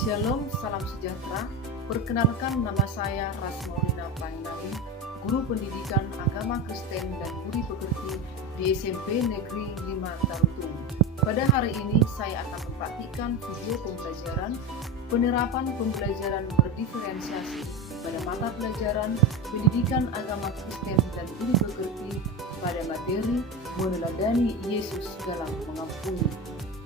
Shalom, salam sejahtera. Perkenalkan, nama saya Rasmaulina Painami, guru pendidikan agama Kristen dan budi pekerti di SMP Negeri 5 Tarutung. Pada hari ini saya akan mempraktikkan video pembelajaran penerapan pembelajaran berdiferensiasi pada mata pelajaran pendidikan agama Kristen dan budi pekerti pada materi meneladani Yesus dalam mengampuni.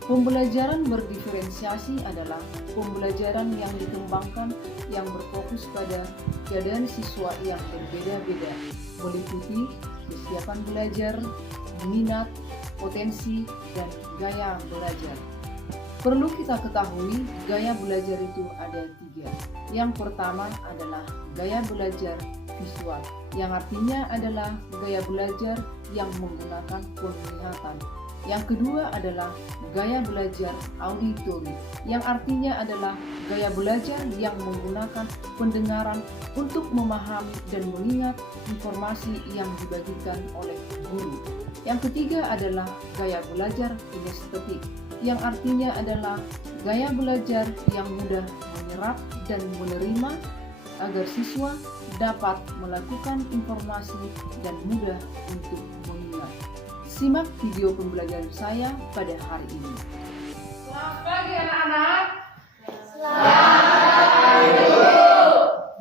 Pembelajaran berdiferensiasi adalah pembelajaran yang dikembangkan yang berfokus pada keadaan siswa yang berbeda-beda, meliputi kesiapan belajar, minat, potensi, dan gaya belajar. Perlu kita ketahui, gaya belajar itu ada 3. Yang pertama adalah gaya belajar visual, yang artinya adalah gaya belajar yang menggunakan penglihatan. Yang kedua adalah gaya belajar auditori, yang artinya adalah gaya belajar yang menggunakan pendengaran untuk memahami dan mengingat informasi yang dibagikan oleh guru. Yang ketiga adalah gaya belajar kinestetik, yang artinya adalah gaya belajar yang mudah menyerap dan menerima agar siswa dapat melakukan informasi dan mudah untuk mengingat. Simak video pembelajaran saya pada hari ini. Selamat pagi anak-anak. Selamat pagi.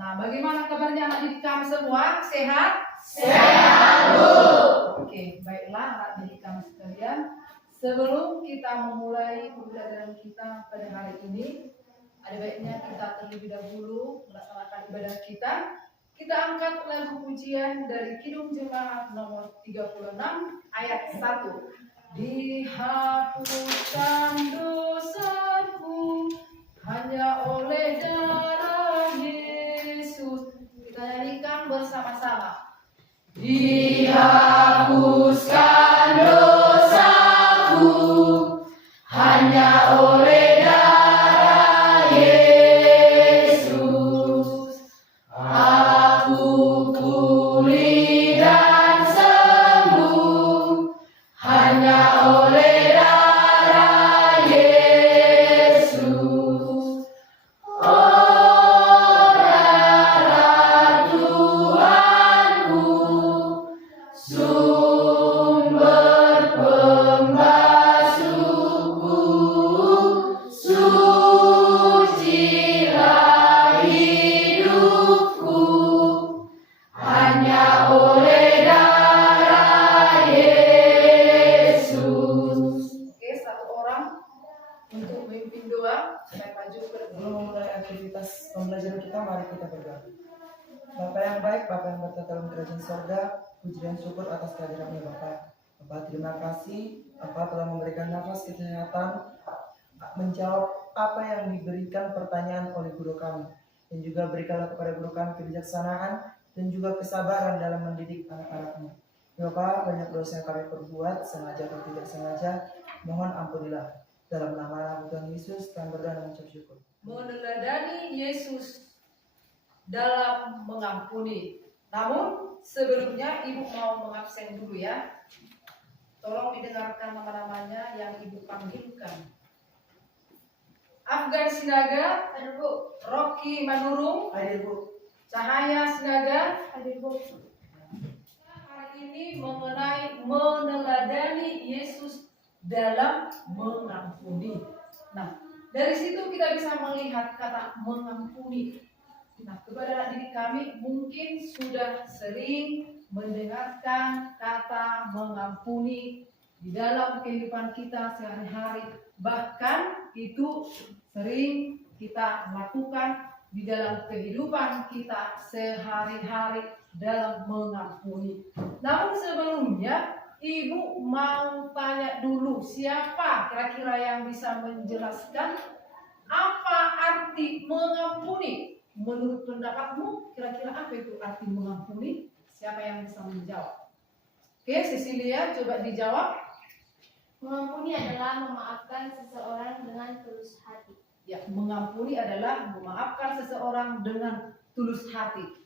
Nah, bagaimana kabarnya anak didik kami semua? Sehat? Sehat, Bu. Oke, baiklah anak didik kami sekalian. Sebelum kita memulai pembelajaran kita pada hari ini, ada baiknya kita terlebih dahulu melaksanakan ibadah kita. Kita angkat lagu pujian dari Kidung Jemaat nomor 36 ayat 1. Dihapuskan dosaku hanya oleh darah Yesus. Kita nyanyikan bersama-sama. Dihapuskan dosaku hanya oleh darah Yesus. Aku pulih dan sembuh hanya oleh darah Yesus. Oh, darah Tuhanku, sumber pembasuhku, sucilah hidupku, hanya oleh darah Yesus. Oke, satu orang untuk memimpin doa supaya maju ke depan. Sebelum memulai aktivitas pembelajaran kita, mari kita berdoa. Bapa yang baik, Bapa yang bertata dalam kerajaan sorga, puji dan syukur atas kehadiran-Nya Bapa. Bapa, terima kasih Bapa telah memberikan nafas kesehatan menjawab apa yang diberikan pertanyaan oleh guru kami, dan juga berikanlah kepada guru kami kebijaksanaan dan juga kesabaran dalam mendidik anak-anak-Nya. Ya Bapa, banyak dosa yang kami perbuat sengaja atau tidak sengaja, mohon ampunilah. Dalam nama Tuhan Yesus kami berdoa dan mengucap syukur. Meneladani Yesus dalam mengampuni. Namun sebelumnya ibu mau mengabsen dulu ya. Tolong didengarkan nama-namanya yang ibu panggilkan. Afgan Sinaga, Hadir, Bu. Rocky Manurung, Hadir Bu. Cahaya Sinaga. Hadir, Bu. Hari ini mengenai meneladani Yesus dalam mengampuni. Nah, dari situ kita bisa melihat kata mengampuni. Nah, kepada anak didik kami mungkin sudah sering mendengarkan kata mengampuni di dalam kehidupan kita sehari-hari. Bahkan itu sering kita lakukan di dalam kehidupan kita sehari-hari dalam mengampuni. Namun sebelumnya Ibu mau tanya dulu, siapa kira-kira yang bisa menjelaskan apa arti mengampuni? Menurut pendapatmu, kira-kira apa itu arti mengampuni? Siapa yang bisa menjawab? Oke, Cecilia, coba dijawab. Mengampuni adalah memaafkan seseorang dengan tulus hati. Ya, mengampuni adalah memaafkan seseorang dengan tulus hati.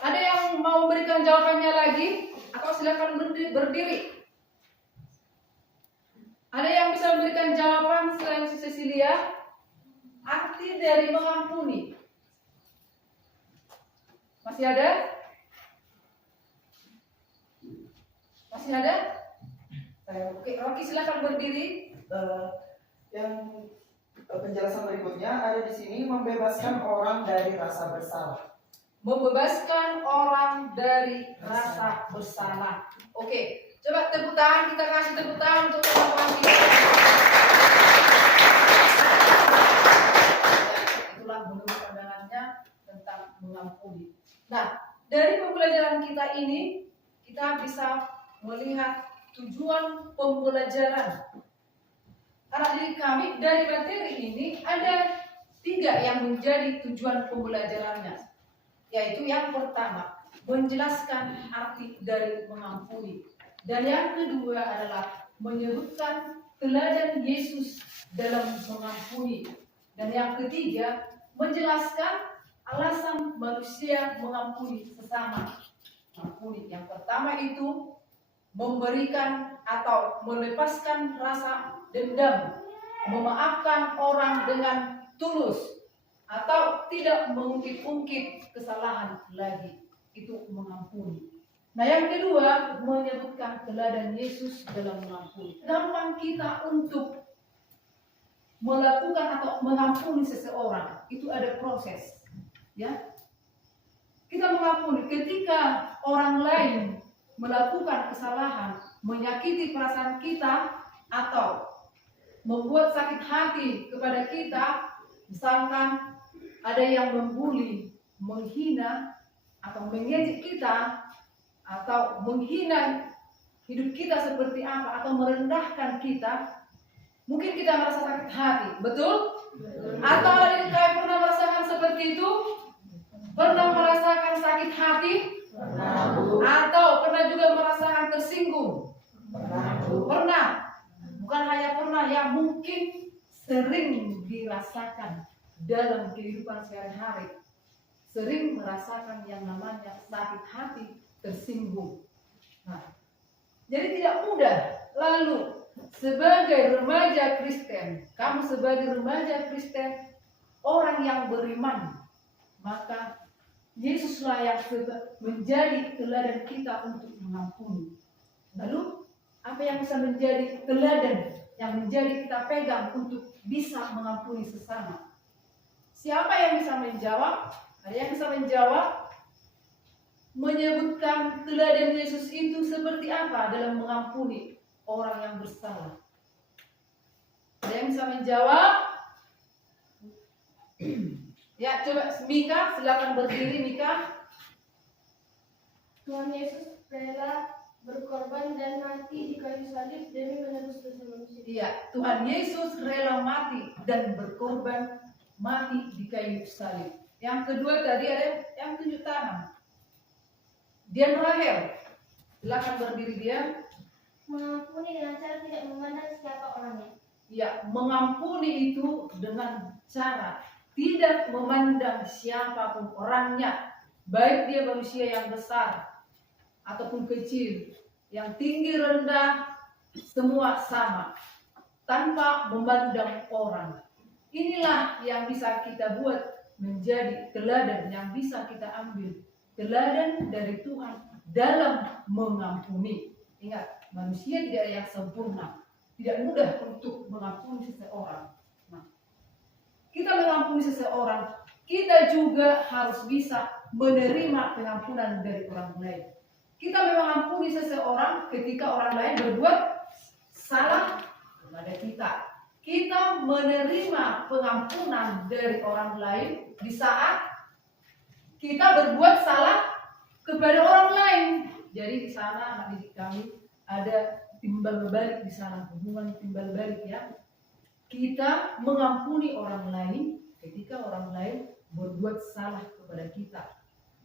Ada yang mau berikan jawabannya lagi? Atau silakan berdiri. Ada yang bisa memberikan jawaban selain Cecilia? Arti arti dari mengampuni. Masih ada? Masih ada? Oke, Rocky silakan berdiri. Yang penjelasan berikutnya ada di sini, membebaskan orang dari rasa bersalah. Membebaskan orang dari rasa bersalah. Oke, coba tepuk tangan, kita kasih tepuk tangan untuk teman-teman kita. Itulah menurut pandangannya tentang mengampuni. Nah, dari pembelajaran kita ini, kita bisa melihat tujuan pembelajaran. Anak didik kami dari materi ini ada 3 yang menjadi tujuan pembelajarannya. Yaitu yang pertama, menjelaskan arti dari mengampuni. Dan yang kedua adalah menyebutkan teladan Yesus dalam mengampuni. Dan yang ketiga, menjelaskan alasan manusia mengampuni sesama. Mengampuni. Yang pertama itu memberikan atau melepaskan rasa dendam, memaafkan orang dengan tulus, atau tidak mengungkit-ungkit kesalahan lagi. Itu mengampuni. Nah, yang kedua, menyebutkan teladan Yesus dalam mengampuni. Gampang kita untuk melakukan atau mengampuni seseorang, itu ada proses. Ya, kita mengampuni ketika orang lain melakukan kesalahan, menyakiti perasaan kita, atau membuat sakit hati kepada kita. Misalkan ada yang membuli, menghina, atau mengejek kita, atau menghina hidup kita seperti apa, atau merendahkan kita, mungkin kita merasa sakit hati, betul? Atau ada yang pernah merasakan seperti itu? Pernah merasakan sakit hati? Atau pernah juga merasakan tersinggung? Pernah. Bukan hanya pernah, ya mungkin sering dirasakan dalam kehidupan sehari-hari. Sering merasakan yang namanya sakit hati, tersinggung. Nah, jadi tidak mudah. Lalu sebagai remaja Kristen, kamu sebagai remaja Kristen, orang yang beriman, maka Yesuslah yang menjadi teladan kita untuk mengampuni. Lalu apa yang bisa menjadi teladan yang menjadi kita pegang untuk bisa mengampuni sesama? Siapa yang bisa menjawab? Ada yang bisa menjawab? Menyebutkan teladan Yesus itu seperti apa dalam mengampuni orang yang bersalah? Ada yang bisa menjawab? Ya, coba Mika, silakan berdiri Mika. Tuhan Yesus rela berkorban dan mati di kayu salib demi menebus dosa manusia. Iya, Tuhan Yesus rela mati dan berkorban, mati di kayu salib. Yang kedua tadi ada yang tunjuk tangan. Dian Rahel, silakan berdiri dia. Mengampuni dengan cara tidak memandang siapa orangnya. Ya, mengampuni itu dengan cara tidak memandang siapapun orangnya, baik dia manusia yang besar ataupun kecil, yang tinggi rendah, semua sama, tanpa memandang orang. Inilah yang bisa kita buat menjadi teladan yang bisa kita ambil, teladan dari Tuhan dalam mengampuni. Ingat, manusia tidak ada yang sempurna, tidak mudah untuk mengampuni seseorang. Nah, kita mengampuni seseorang, kita juga harus bisa menerima pengampunan dari orang lain. Kita mengampuni seseorang ketika orang lain berbuat salah kepada kita. Kita menerima pengampunan dari orang lain di saat kita berbuat salah kepada orang lain. Jadi di sana anak didik kami ada timbal balik di sana, hubungan timbal balik ya. Kita mengampuni orang lain ketika orang lain berbuat salah kepada kita,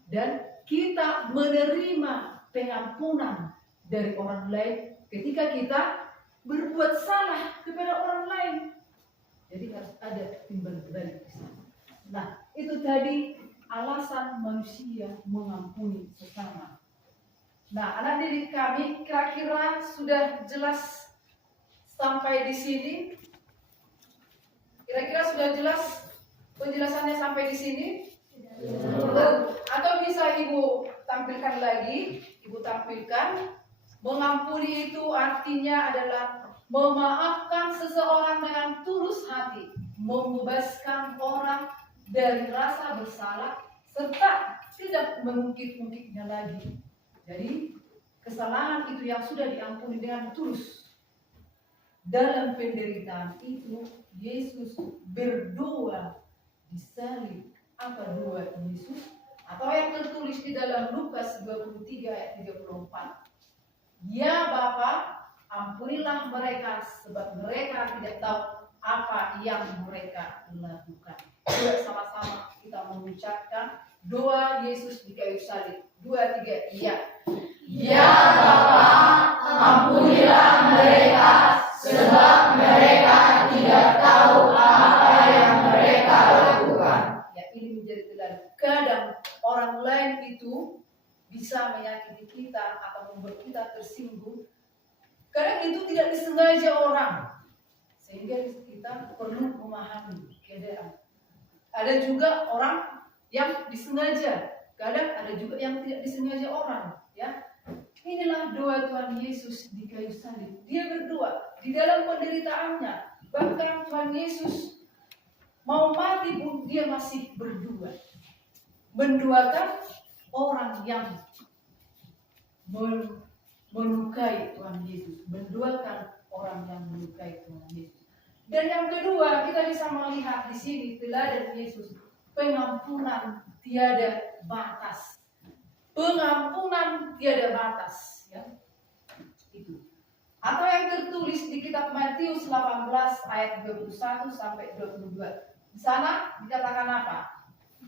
dan kita menerima pengampunan dari orang lain ketika kita berbuat salah kepada orang lain. Jadi harus ada timbal balik di sana. Nah, itu tadi alasan manusia mengampuni sesama. Nah, anak didik kami kira-kira sudah jelas sampai di sini? Kira-kira sudah jelas penjelasannya sampai di sini? Belum. Atau bisa Ibu tampilkan lagi? Ibu tampilkan. Mengampuni itu artinya adalah memaafkan seseorang dengan tulus hati, membebaskan orang dari rasa bersalah, serta tidak mengungkit-ungkitnya lagi. Jadi, kesalahan itu yang sudah diampuni dengan tulus. Dalam penderitaan itu, Yesus berdoa di salib. Apa doa Yesus? Atau yang tertulis di dalam Lukas 23 ayat 34. Ya Bapa, ampunilah mereka sebab mereka tidak tahu apa yang mereka lakukan. Coba sama-sama kita mengucapkan doa Yesus di kayu salib. 2, 3, iya. Ya Bapa, ampunilah mereka sebab mereka tidak tahu apa yang mereka lakukan. Ya, ini menjadi teladan. Kadang orang lain itu bisa menyakiti kita atau membuat kita tersinggung. Kadang itu tidak disengaja orang, sehingga kita perlu memahami keadaan. Ada juga orang yang disengaja, kadang ada juga yang tidak disengaja orang. Ya, inilah doa Tuhan Yesus di kayu salib. Dia berdoa di dalam penderitaannya. Bahkan Tuhan Yesus mau mati pun dia masih berdoa, mendoakan orang yang melukai Tuhan Yesus, mendoakan orang yang melukai Tuhan Yesus. Dan yang kedua, kita bisa melihat di sini teladan Yesus, pengampunan tiada batas. Pengampunan tiada batas, ya. Itu. Atau yang tertulis di kitab Matius 18 ayat 21 sampai 22. Di sana dikatakan apa?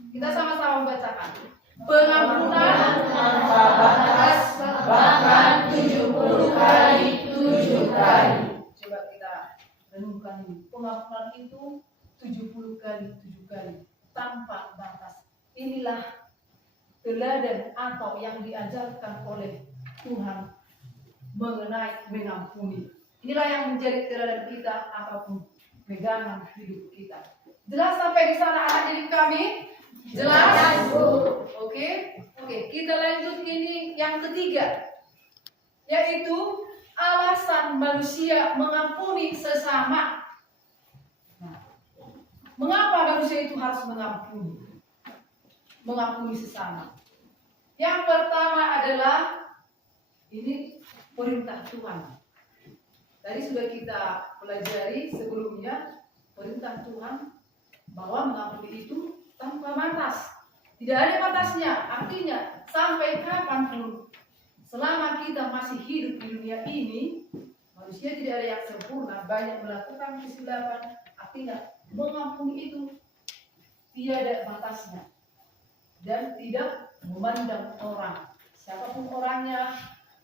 Kita sama-sama bacakan. Pengampunan Tanpa batas, bahkan 70 kali 7 kali. Coba kita renungkan ini. Pengampunan itu 70 kali 7 kali tanpa batas. Inilah teladan atau yang diajarkan oleh Tuhan mengenai mengampuni. Inilah yang menjadi teladan kita ataupun pegangan hidup kita. Jelas sampai di sana anak didik kami? Jelas? Oke, kita lanjut ini yang ketiga, yaitu alasan manusia mengampuni sesama. Nah, mengapa manusia itu harus mengampuni? Mengampuni sesama. Yang pertama adalah ini perintah Tuhan. Tadi sudah kita pelajari sebelumnya perintah Tuhan bahwa mengampuni itu tanpa batas. Tidak ada batasnya. Artinya sampai kapanpun selama kita masih hidup di dunia ini, manusia tidak ada yang sempurna, banyak melakukan kesilapan. Artinya mengampuni itu tiada batasnya dan tidak memandang orang. Siapapun orangnya,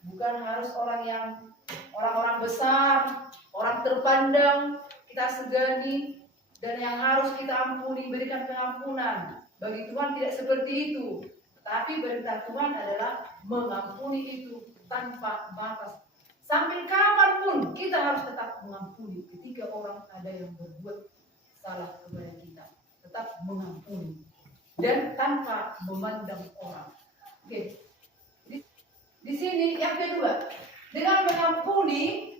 bukan harus orang-orang besar, orang terpandang kita segani, dan yang harus kita ampuni, berikan pengampunan. Bagi Tuhan tidak seperti itu. Tetapi perintah Tuhan adalah mengampuni itu tanpa batas. Sampai kapanpun kita harus tetap mengampuni. Ketika orang ada yang berbuat salah kepada kita, tetap mengampuni dan tanpa memandang orang. Oke. Di sini yang kedua, dengan mengampuni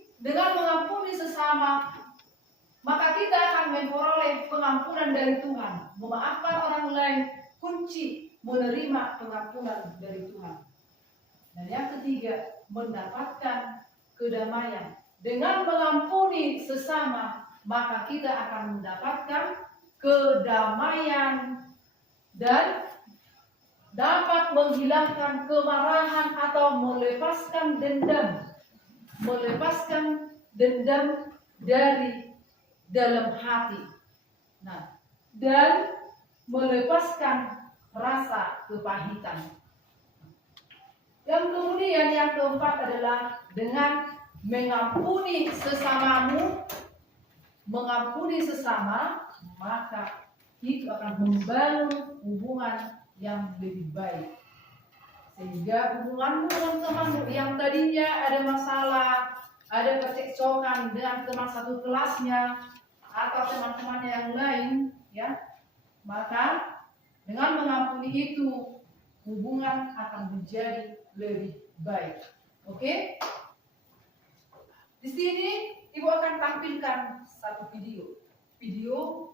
sesama, maka kita akan memperoleh pengampunan dari Tuhan. Memaafkan orang lain, kunci menerima pengampunan dari Tuhan. Dan yang ketiga, mendapatkan kedamaian. Dengan mengampuni sesama, maka kita akan mendapatkan kedamaian dan dapat menghilangkan kemarahan atau melepaskan dendam dari dalam hati. Nah, dan melepaskan rasa kepahitan. Yang kemudian yang keempat adalah dengan mengampuni sesama, maka itu akan membangun hubungan yang lebih baik. Sehingga hubunganmu dengan temanmu yang tadinya ada masalah, ada percekcokan dengan teman satu kelasnya atau teman-teman yang lain, ya, Maka dengan mengampuni itu hubungan akan menjadi lebih baik. Oke? Di sini Ibu akan tampilkan satu video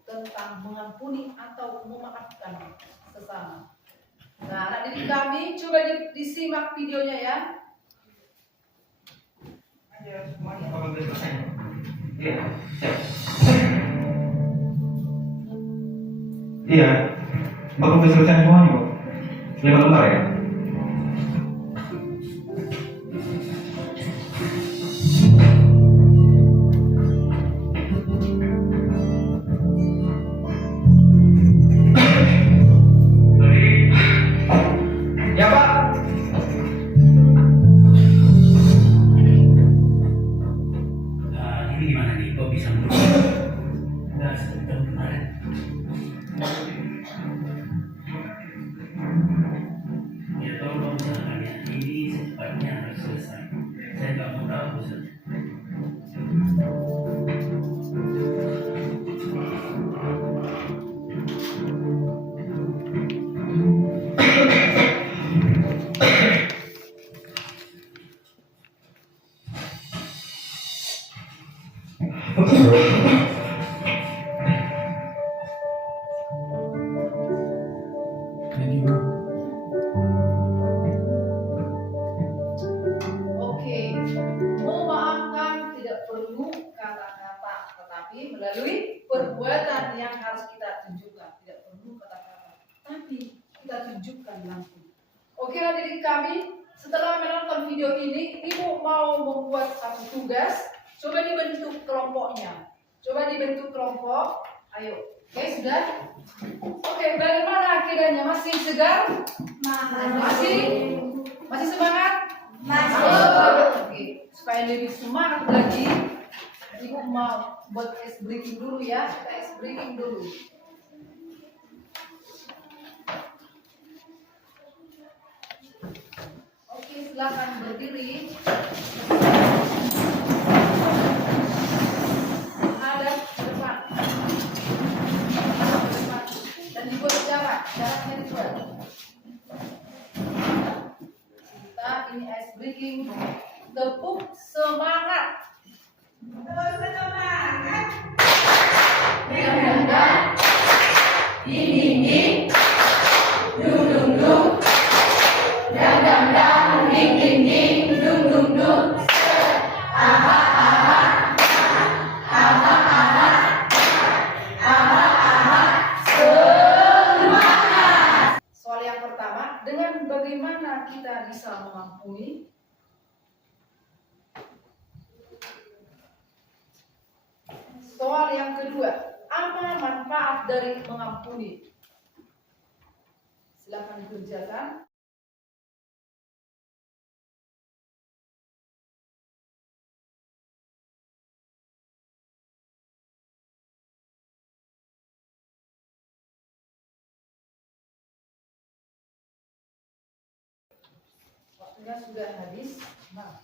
tentang mengampuni atau memaafkan sesama. Nah, anak didik kami coba disimak videonya ya. Iya, bakal udah selesai semuanya kok. 5 lembar ya? Ya Pak. Nah, ini gimana nih? Kok bisa berubah? Enggak seperti tahun kemarin. Ya tolong jangan ya. Ini secepatnya harus selesai. Saya nggak mau tahu Ustaz. Oke, memaafkan tidak perlu kata-kata, tetapi melalui perbuatan yang harus kita tunjukkan. Tidak perlu kata-kata, tapi kita tunjukkan langsung. Oke, adik-adik kami, setelah menonton video ini, Ibu mau membuat satu tugas. Coba dibentuk kelompoknya. Coba dibentuk kelompok. Ayo, oke sudah? Oke, bagaimana kiranya? Masih segar? Masih semangat? Oke, supaya lebih semangat lagi, Ibu mau buat ice breaking dulu ya. Kita ice breaking dulu. Oke, silakan berdiri. Menghadap ke depan. Dan dibuat jaraknya dibuat. Kita ini ice breaking. Tepuk semangat. Soal yang pertama, dengan bagaimana kita bisa mengampuni? Soal yang kedua, apa manfaat dari mengampuni? Silakan dikerjakan. Waktunya sudah habis. Nah,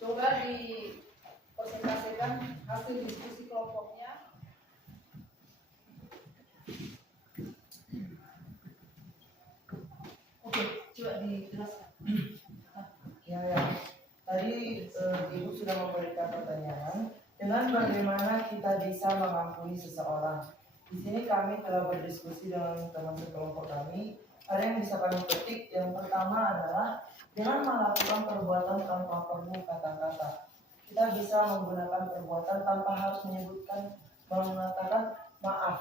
coba dipresentasikan hasil diskusi kelompoknya. Oke, coba dijelaskan. Ya. Tadi Ibu sudah memberikan pertanyaan dengan bagaimana kita bisa mengampuni seseorang. Di sini kami telah berdiskusi dengan teman sekelompok kami. Ada yang bisa kami petik. Yang pertama adalah dengan melakukan perbuatan tanpa perlu kata-kata. Kita bisa menggunakan perbuatan tanpa harus mengatakan maaf.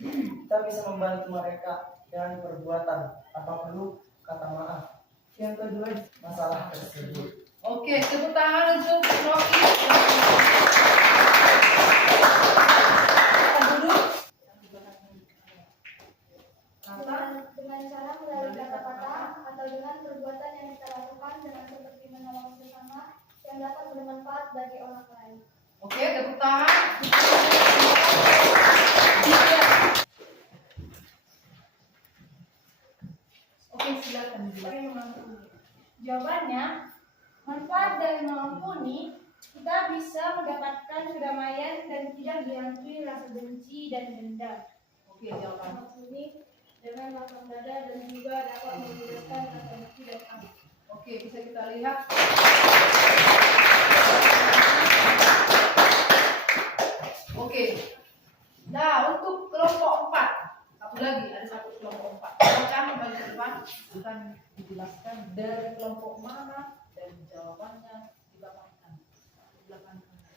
Kita bisa membantu mereka dengan perbuatan tanpa perlu kata maaf. Yang kedua, masalah tersebut. Oke, tepuk tangan untuk Rocky. Dengan cara melalui kata-kata atau dengan perbuatan yang kita lakukan dengan seperti menolong sesama yang dapat bermanfaat bagi orang lain. Oke, tepuk tangan. Oke, silakan. Jawabannya, manfaat dari mengampuni, kita bisa mendapatkan kedamaian dan tidak dihantui rasa benci dan dendam. Oke, Oke, jawaban. Mengampuni dengan lapang dada dan juga dapat menggunakan kata bukti dan amal. Oke, bisa kita lihat. Oke. Nah, untuk kelompok 4, satu lagi ada satu kelompok 4. Silakan kembali ke depan, akan dijelaskan dari kelompok mana dan jawabannya di belakang kanan. Di belakang kanan.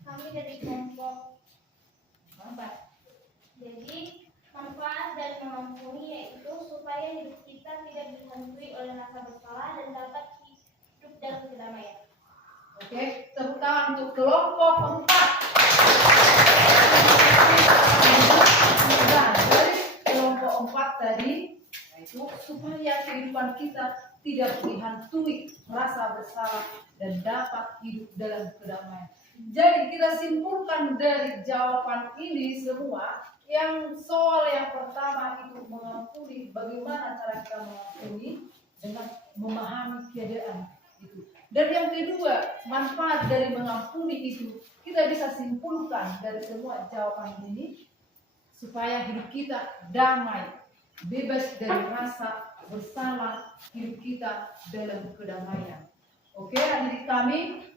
Kami dari kelompok 4. Jadi, manfaat dari mengampuni yaitu supaya hidup kita tidak dihantui oleh rasa bersalah dan dapat hidup dalam kedamaian. Oke, tepuk tangan untuk kelompok 4. Nah, dari kelompok 4 tadi, yaitu supaya kehidupan kita tidak dihantui rasa bersalah dan dapat hidup dalam kedamaian. Jadi kita simpulkan dari jawaban ini semua, yang soal yang pertama itu mengampuni, bagaimana cara kita mengampuni dengan memahami keadaan itu. Dan yang kedua, manfaat dari mengampuni itu kita bisa simpulkan dari semua jawaban ini supaya hidup kita damai, bebas dari rasa bersalah, hidup kita dalam kedamaian. Oke, adik kami.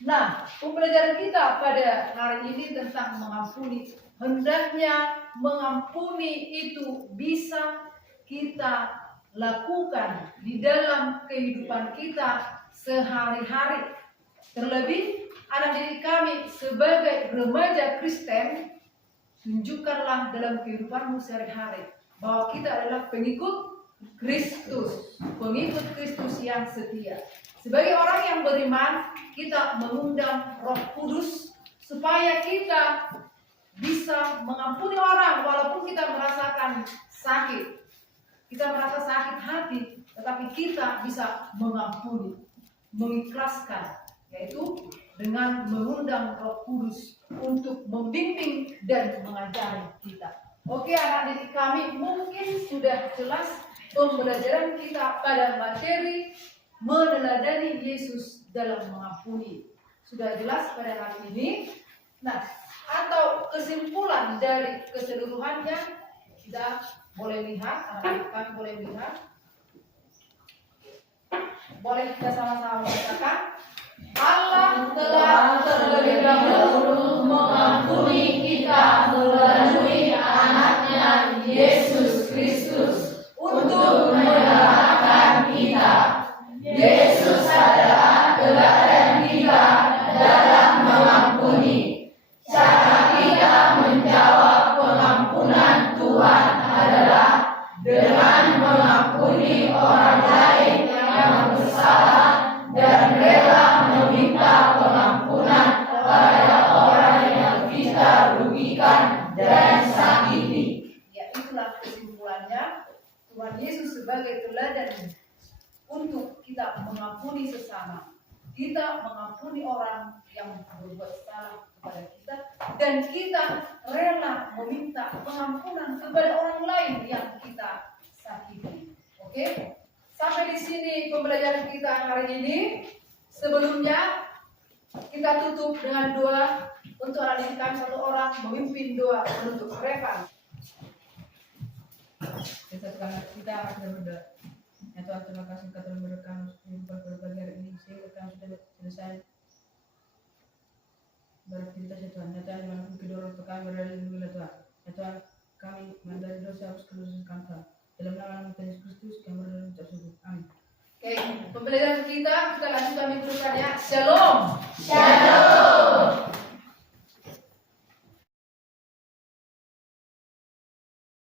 Nah, pembelajaran kita pada hari ini tentang mengampuni. Hendaknya mengampuni itu bisa kita lakukan di dalam kehidupan kita sehari-hari. Terlebih anak didik kami sebagai remaja Kristen, tunjukkanlah dalam kehidupanmu sehari-hari bahwa kita adalah pengikut Kristus, pengikut Kristus yang setia. Sebagai orang yang beriman, kita mengundang Roh Kudus supaya kita bisa mengampuni orang walaupun kita merasakan sakit. Kita merasa sakit hati, tetapi kita bisa mengampuni, mengikhlaskan, yaitu dengan mengundang Roh Kudus untuk membimbing dan mengajari kita. Oke, anak didik kami, mungkin sudah jelas pembelajaran kita pada materi meneladani Yesus dalam mengampuni. Sudah jelas pada hari ini. Nah, atau kesimpulan dari keseluruhannya, kita boleh lihat, anak-anak kami boleh lihat. Boleh kita sama-sama mengatakan, Allah telah terlebih dahulu mengampuni kita melalui anaknya Yesus Kristus untuk menyelamatkan kita. Yesus adalah teladan kita dalam mengampuni. Cara kita menjawab pengampunan Tuhan adalah dengan mengampuni orang lain yang bersalah dan rela meminta pengampunan pada orang yang kita rugikan dan sakiti. Ya, itulah kesimpulannya. Tuhan Yesus sebagai teladan untuk kita mengampuni sesama. Kita mengampuni orang yang berbuat salah kepada kita, dan kita rela meminta pengampunan kepada orang lain yang kita sakiti. Oke? Sampai di sini pembelajaran kita hari ini. Sebelumnya kita tutup dengan doa untuk anak didik kami, satu orang memimpin doa untuk mereka. Kita akan berdoa. Ya Tuhan, terima kasih Kau telah memberikan berbagai hari ini, sehingga kami sudah selesai beraktivitas ya Tuhan. Ya Tuhan, dimanapun kedua orang tua kami berada di dunia Tuhan. Ya Tuhan, kami dari dosa harus keluarkan Tuhan. Dalam nama Yesus Kristus kami berdoa tersebut. Amin. Oke, pembelajaran kita lanjutkan minggu depan ya. Shalom. Shalom.